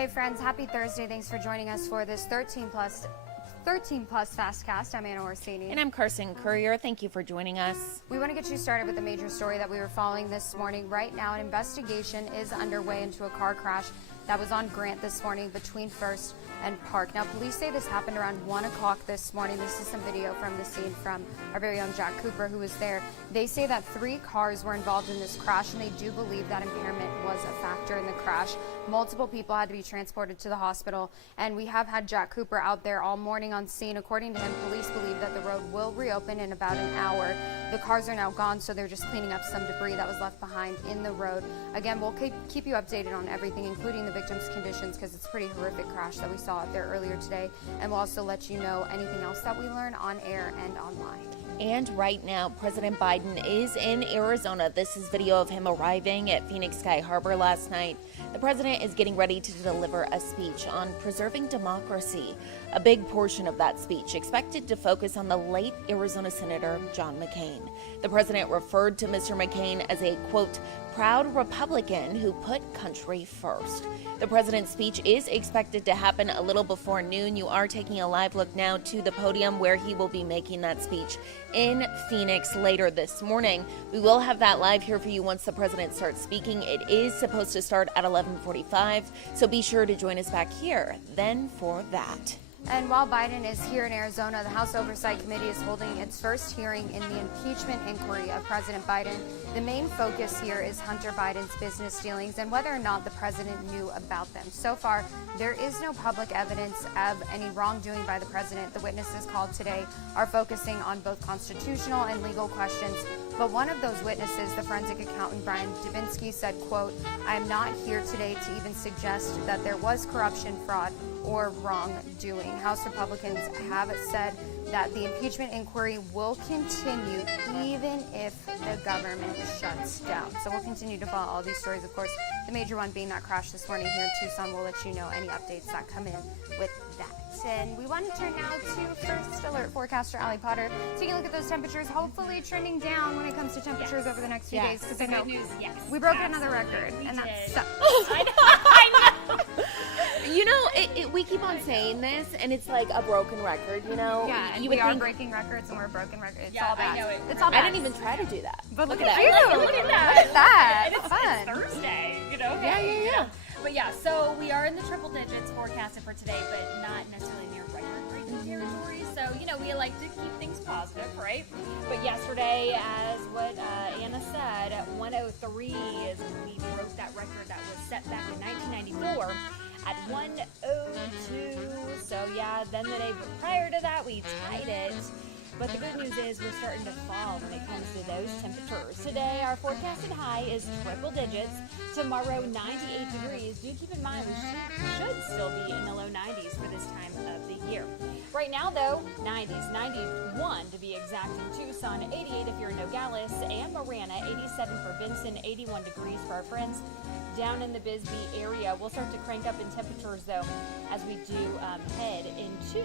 Hey friends, happy Thursday. Thanks for joining us for this 13 plus FastCast. I'm Anna Orsini. And I'm Carson Courier. Thank you for joining us. We want to get you started with a major story that we were following this morning. Right now, an investigation is underway into a car crash that was on Grant this morning between First and Park. Now, police say this happened around 1 o'clock this morning. This is some video from the scene from our very own Jack Cooper, who was there. They say that 3 cars were involved in this crash, and they do believe that impairment was a factor in the crash. Multiple people had to be transported to the hospital, and we have had Jack Cooper out there all morning on scene. According to him, police believe that the road will reopen in about an hour. The cars are now gone, so they're just cleaning up some debris that was left behind in the road. Again, we'll keep you updated on everything, including the victims' conditions, because it's a pretty horrific crash that we saw out there earlier today. And we'll also let you know anything else that we learn on air and online. And right now, President Biden is in Arizona. This is video of him arriving at Phoenix Sky Harbor last night. The president is getting ready to deliver a speech on preserving democracy. A big portion of that speech expected to focus on the late Arizona Senator John McCain. The president referred to Mr. McCain as a, quote, proud Republican who put country first. The president's speech is expected to happen a little before noon. You are taking a live look now to the podium where he will be making that speech in Phoenix later this morning. We will have that live here for you once the president starts speaking. It is supposed to start at 11:45, so be sure to join us back here then for that. And while Biden is here in Arizona, the House Oversight Committee is holding its first hearing in the impeachment inquiry of President Biden. The main focus here is Hunter Biden's business dealings and whether or not the president knew about them. So far, there is no public evidence of any wrongdoing by the president. The witnesses called today are focusing on both constitutional and legal questions. But one of those witnesses, the forensic accountant Brian Dubinsky, said, quote, I am not here today to even suggest that there was corruption, fraud, or wrongdoing. House Republicans have said that the impeachment inquiry will continue even if the government shuts down. So we'll continue to follow all these stories, of course, the major one being that crash this morning here in Tucson. We'll let you know any updates that come in with that. And we want to turn now to First Alert forecaster Allie Potter. Taking a look at those temperatures, hopefully trending down when it comes to temperatures over the next few days. Because I know we broke another record, and that sucks. I know. You know, we keep on saying this, and it's like a broken record, you know? Yeah, and we are breaking records, and we're broken records. It's all bad. I know it's all bad. I didn't even try to do that. But look at that. you! Look at that! Look at that! And it's fun. It's Thursday, you know? Yeah. But yeah, so we are in the triple digits forecasted for today, but not necessarily near record-breaking territory. So, you know, we like to keep things positive, right? But yesterday, as what Anna said, at 103 is when we broke that record that was set back in 1994. At 102, so yeah, then the day prior to that we tied it. But the good news is we're starting to fall when it comes to those temperatures. Today our forecasted high is triple digits. Tomorrow 98 degrees. Do keep in mind we should still be in the low 90s for this time of the year. Right now though, 90s, 91 to be exact in Tucson, 88 if you're in Nogales and Marana, 87 for Benson, 81 degrees for our friends down in the Bisbee area. We'll start to crank up in temperatures though as we do head into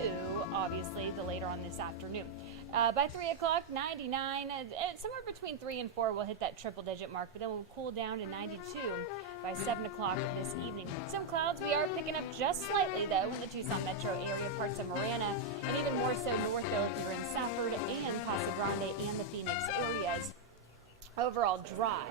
obviously the later on this afternoon. By 3 o'clock, 99, somewhere between 3 and 4 we'll hit that triple digit mark, but then we'll cool down to 92 by 7 o'clock this evening. Some clouds we are picking up just slightly though in the Tucson metro area, parts of Marana, and even more so north though if you're in Safford and Casa Grande and the Phoenix areas. Overall dry.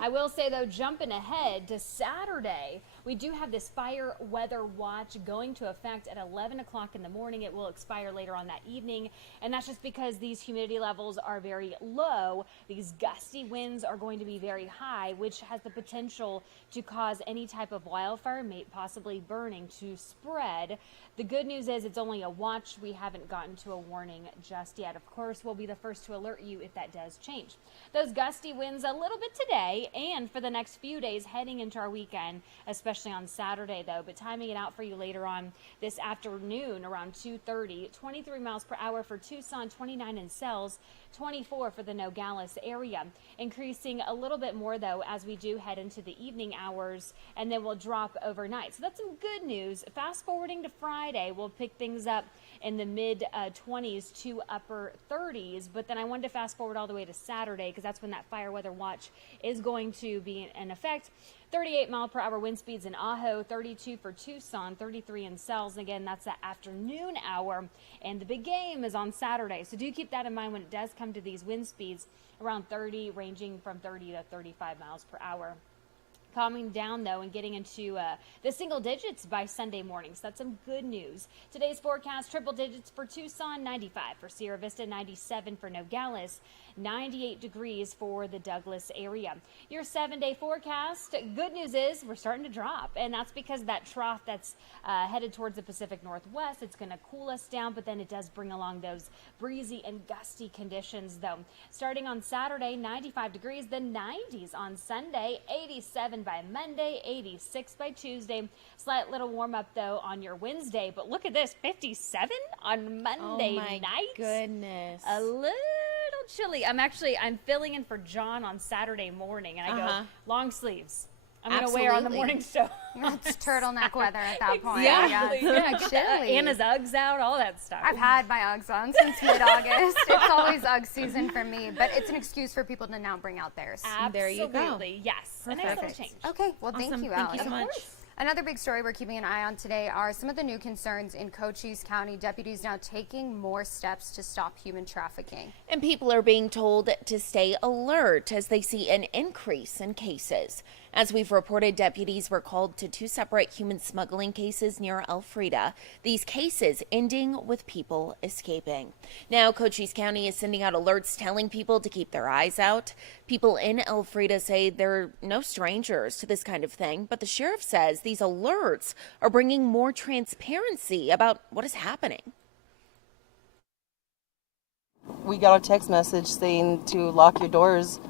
I will say though, jumping ahead to Saturday, we do have this fire weather watch going to effect at 11 o'clock in the morning. It will expire later on that evening, and that's just because these humidity levels are very low. These gusty winds are going to be very high, which has the potential to cause any type of wildfire, possibly burning, to spread. The good news is it's only a watch. We haven't gotten to a warning just yet. Of course, we'll be the first to alert you if that does change. Those gusty winds a little bit today and for the next few days heading into our weekend, especially on Saturday though, but timing it out for you later on this afternoon around 2:30. 23 miles per hour for Tucson, 29 in Sells, 24 for the Nogales area. Increasing a little bit more though as we do head into the evening hours, and then we'll drop overnight. So that's some good news. Fast forwarding to Friday, we'll pick things up in the mid 20s to upper 30s, but then I wanted to fast forward all the way to Saturday because that's when that fire weather watch is going to be in effect. 38-mile-per-hour wind speeds in Ajo, 32 for Tucson, 33 in Sells. And again, that's the afternoon hour. And the big game is on Saturday. So do keep that in mind when it does come to these wind speeds around 30, ranging from 30 to 35 miles per hour. Calming down, though, and getting into the single digits by Sunday morning. So that's some good news. Today's forecast, triple digits for Tucson, 95 for Sierra Vista, 97 for Nogales, 98 degrees for the Douglas area. Your 7-day forecast, good news is we're starting to drop, and that's because that trough that's headed towards the Pacific Northwest, it's going to cool us down, but then it does bring along those breezy and gusty conditions, though. Starting on Saturday, 95 degrees, the 90s on Sunday, 87 by Monday, 86 by Tuesday. Slight little warm up, though, on your Wednesday, but look at this, 57 on Monday night. Oh, my goodness. A little chilly. I'm filling in for John on Saturday morning, and I go, long sleeves. I'm going to wear on the morning show. It's turtleneck weather at that point. Exactly. Yeah, it's chilly. Anna's Uggs out, all that stuff. I've had my Uggs on since mid-August. It's always Ugg season for me, but it's an excuse for people to now bring out theirs. Absolutely. There you go. Yes. A nice little change. Okay, well, Awesome. thank you, Thank Alex. you so much. Another big story we're keeping an eye on today are some of the new concerns in Cochise County. Deputies now taking more steps to stop human trafficking. And people are being told to stay alert as they see an increase in cases. As we've reported, deputies were called to 2 separate human smuggling cases near Elfrida. These cases ending with people escaping. Now, Cochise County is sending out alerts telling people to keep their eyes out. People in Elfrida say they're no strangers to this kind of thing, but the sheriff says these alerts are bringing more transparency about what is happening. We got a text message saying to lock your doors,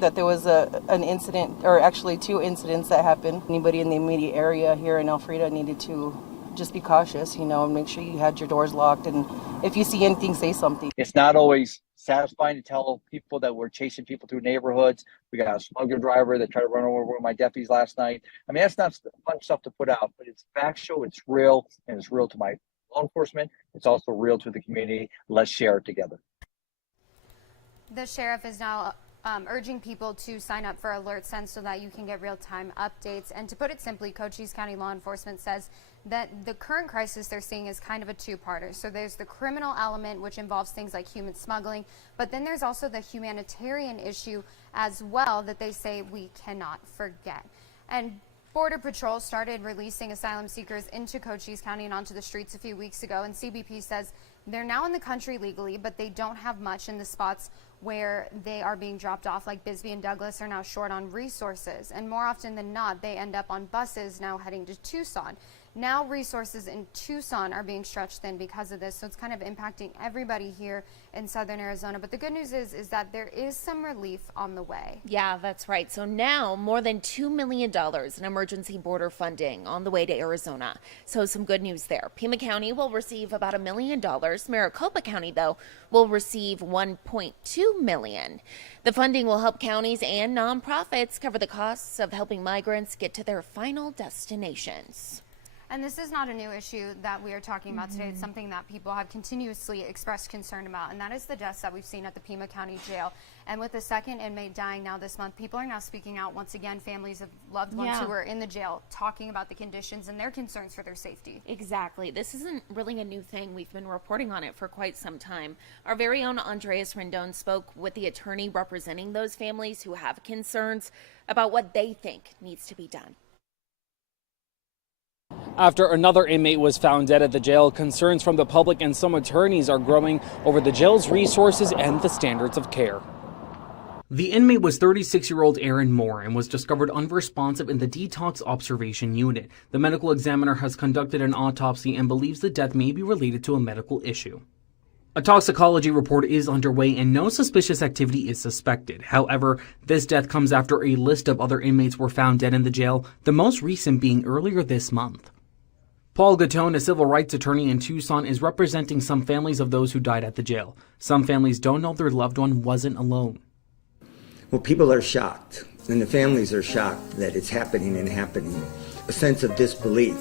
that there was an incident, or actually 2 incidents that happened. Anybody in the immediate area here in Elfrida needed to just be cautious, and make sure you had your doors locked. And if you see anything, say something. It's not always satisfying to tell people that we're chasing people through neighborhoods. We got a smuggler driver that tried to run over one of my deputies last night. I mean, that's not fun stuff to put out, but it's factual, it's real, and it's real to my law enforcement. It's also real to the community. Let's share it together. The sheriff is now urging people to sign up for Alert Sense so that you can get real-time updates. And to put it simply, Cochise County law enforcement says that the current crisis they're seeing is kind of a two-parter. So there's the criminal element, which involves things like human smuggling, but then there's also the humanitarian issue as well that they say we cannot forget. And Border Patrol started releasing asylum seekers into Cochise County and onto the streets a few weeks ago, and CBP says they're now in the country legally, but they don't have much in the spots where they are being dropped off, like Bisbee and Douglas are now short on resources, and more often than not, they end up on buses now heading to Tucson. Now resources in Tucson are being stretched thin because of this, so it's kind of impacting everybody here in southern Arizona. But the good news is that there is some relief on the way. Yeah, that's right. So now more than $2 million in emergency border funding on the way to Arizona. So some good news there. Pima County will receive about $1 million. Maricopa County, though, will receive $1.2 million. The funding will help counties and nonprofits cover the costs of helping migrants get to their final destinations. And this is not a new issue that we are talking about today. It's something that people have continuously expressed concern about, and that is the deaths that we've seen at the Pima County Jail. And with the second inmate dying now this month, people are now speaking out once again, families of loved ones who are in the jail, talking about the conditions and their concerns for their safety. Exactly. This isn't really a new thing. We've been reporting on it for quite some time. Our very own Andreas Rendon spoke with the attorney representing those families who have concerns about what they think needs to be done. After another inmate was found dead at the jail, concerns from the public and some attorneys are growing over the jail's resources and the standards of care. The inmate was 36-year-old Aaron Moore and was discovered unresponsive in the detox observation unit. The medical examiner has conducted an autopsy and believes the death may be related to a medical issue. A toxicology report is underway and no suspicious activity is suspected. However, this death comes after a list of other inmates were found dead in the jail, the most recent being earlier this month. Paul Gatone, a civil rights attorney in Tucson, is representing some families of those who died at the jail. Some families don't know their loved one wasn't alone. Well, people are shocked, and the families are shocked that it's happening and happening. A sense of disbelief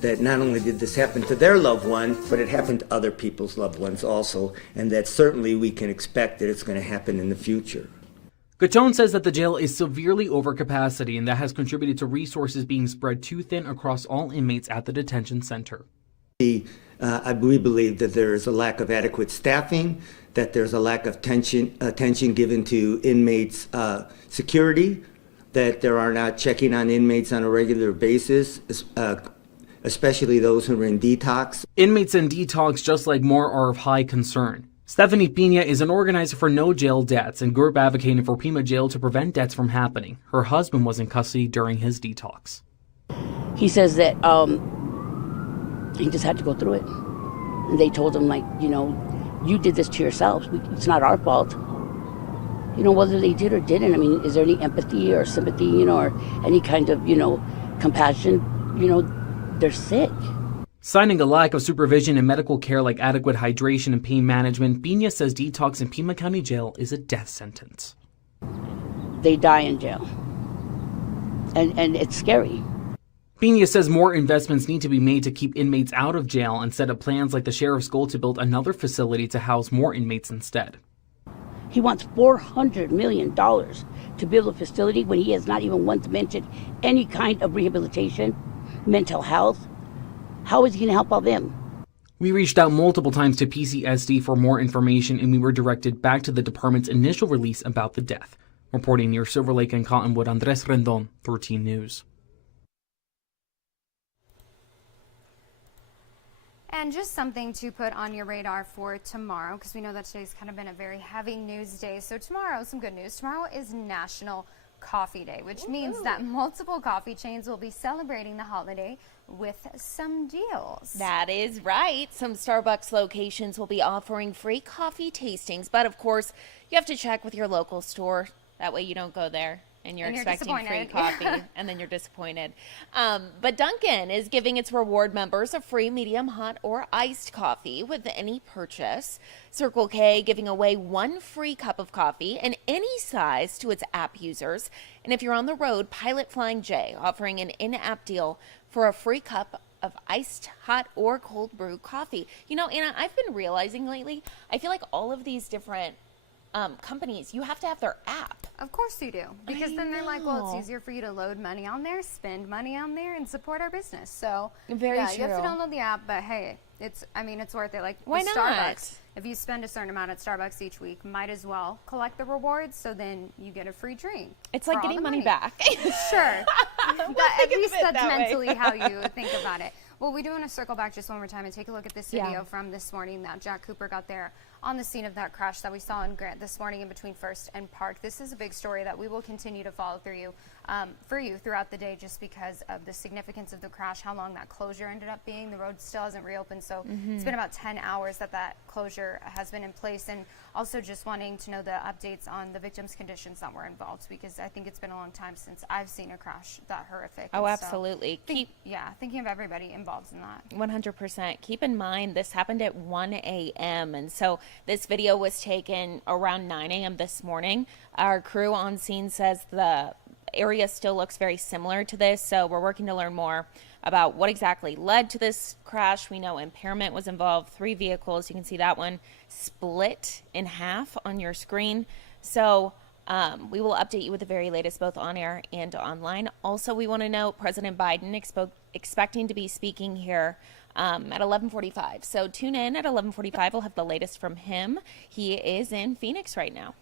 that not only did this happen to their loved one, but it happened to other people's loved ones also, and that certainly we can expect that it's going to happen in the future. Gatone says that the jail is severely over capacity and that has contributed to resources being spread too thin across all inmates at the detention center. We believe that there is a lack of adequate staffing, that there's a lack of attention given to inmates' security, that there are not checking on inmates on a regular basis, especially those who are in detox. Inmates in detox, just like Moore, are of high concern. Stephanie Pina is an organizer for No Jail Debts and group advocating for Pima Jail to prevent debts from happening. Her husband was in custody during his detox. He says that he just had to go through it. And they told him, like, you did this to yourselves. It's not our fault. Whether they did or didn't, is there any empathy or sympathy, or any kind of, compassion? They're sick. Citing a lack of supervision and medical care like adequate hydration and pain management, Pina says detox in Pima County Jail is a death sentence. They die in jail. And it's scary. Pina says more investments need to be made to keep inmates out of jail and set up plans like the sheriff's goal to build another facility to house more inmates instead. He wants $400 million to build a facility when he has not even once mentioned any kind of rehabilitation, mental health. How is he going to help all them? We reached out multiple times to PCSD for more information, and we were directed back to the department's initial release about the death. Reporting near Silver Lake and Cottonwood, Andres Rendon, 13 News. And just something to put on your radar for tomorrow, because we know that today's kind of been a very heavy news day. So tomorrow, some good news. Tomorrow is National Coffee Day, which means that multiple coffee chains will be celebrating the holiday with some deals. That is right. Some Starbucks locations will be offering free coffee tastings, but of course, you have to check with your local store. That way you don't go there and you're expecting free coffee and then you're disappointed. But Dunkin' is giving its reward members a free medium hot or iced coffee with any purchase. Circle K giving away one free cup of coffee in any size to its app users. And if you're on the road, Pilot Flying J offering an in-app deal for a free cup of iced, hot, or cold brew coffee. Anna, I've been realizing lately, I feel like all of these different companies, you have to have their app. Of course you do, because then they're like, well, it's easier for you to load money on there, spend money on there, and support our business. So Very true. You have to download the app, but hey, it's worth it. Like Why with not? Starbucks, if you spend a certain amount at Starbucks each week, might as well collect the rewards, so then you get a free drink. It's like getting money back. Sure. At least that's that mentally how you think about it. Well, we do want to circle back just one more time and take a look at this video from this morning that Jack Cooper got there on the scene of that crash that we saw in Grant this morning in between First and Park. This is a big story that we will continue to follow for you throughout the day, just because of the significance of the crash, how long that closure ended up being. The road still hasn't reopened, so it's been about 10 hours that closure has been in place. And also just wanting to know the updates on the victims' conditions that were involved, because I think it's been a long time since I've seen a crash that horrific. Oh, absolutely. Thinking of everybody involved in that. 100%. Keep in mind, this happened at 1 a.m. And so this video was taken around 9 a.m. this morning. Our crew on scene says the area still looks very similar to this. So we're working to learn more about what exactly led to this crash. We know impairment was involved, 3 vehicles. You can see that one split in half on your screen. So we will update you with the very latest, both on air and online. Also, we want to note President Biden expecting to be speaking here at 11:45. So tune in at 11:45. We'll have the latest from him. He is in Phoenix right now.